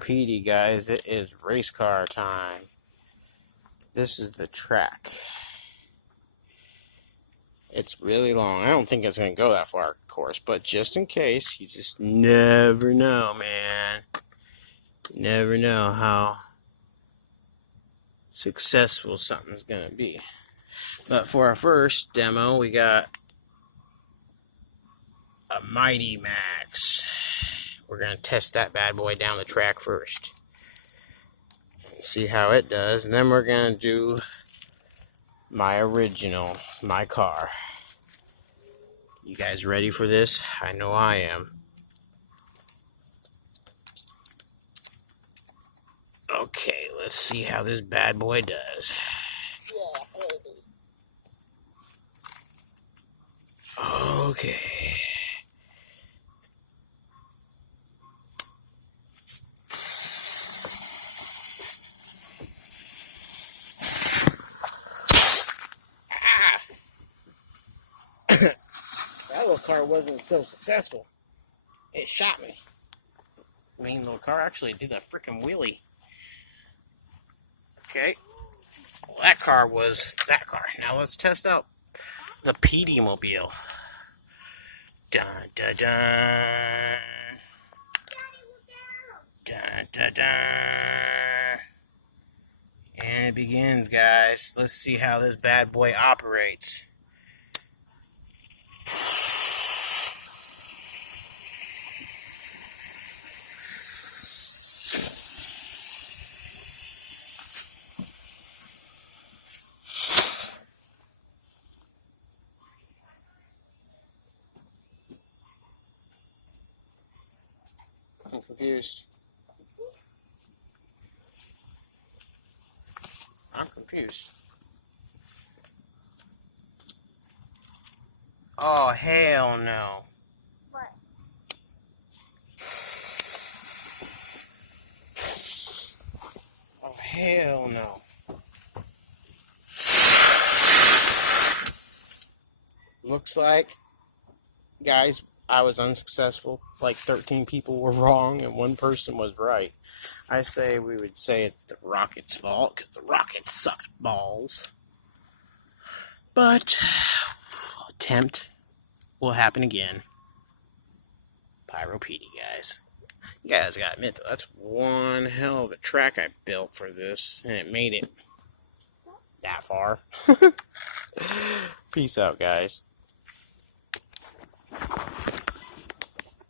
Petey, guys, it is race car time. This is the track. It's really long. I don't think it's going to go that far, of course, but just in case, you just never know, man. You never know how successful something's going to be. But for our first demo, we got a Mighty Max. We're going to test that bad boy down the track first and see how it does. And then we're going to do my original, my car. You guys ready for this? I know I am. Okay, let's see how this bad boy does. Yeah, baby. Okay. That little car wasn't so successful. It shot me. Mean little car actually did a freaking wheelie. Okay. Well, that car was that car. Now let's test out the Petey mobile. Dun dun dun. Dun dun dun. And it begins, guys. Let's see how this bad boy operates. I'm confused. I'm confused. Oh, hell no. What? Oh, hell no. Looks like, guys, I was unsuccessful. Like 13 people were wrong and one person was right. I say we would say it's the rocket's fault because the rocket sucked balls. But attempt will happen again. Petey, guys. You guys gotta admit though, that's one hell of a track I built for this, and it made it that far. Peace out, guys.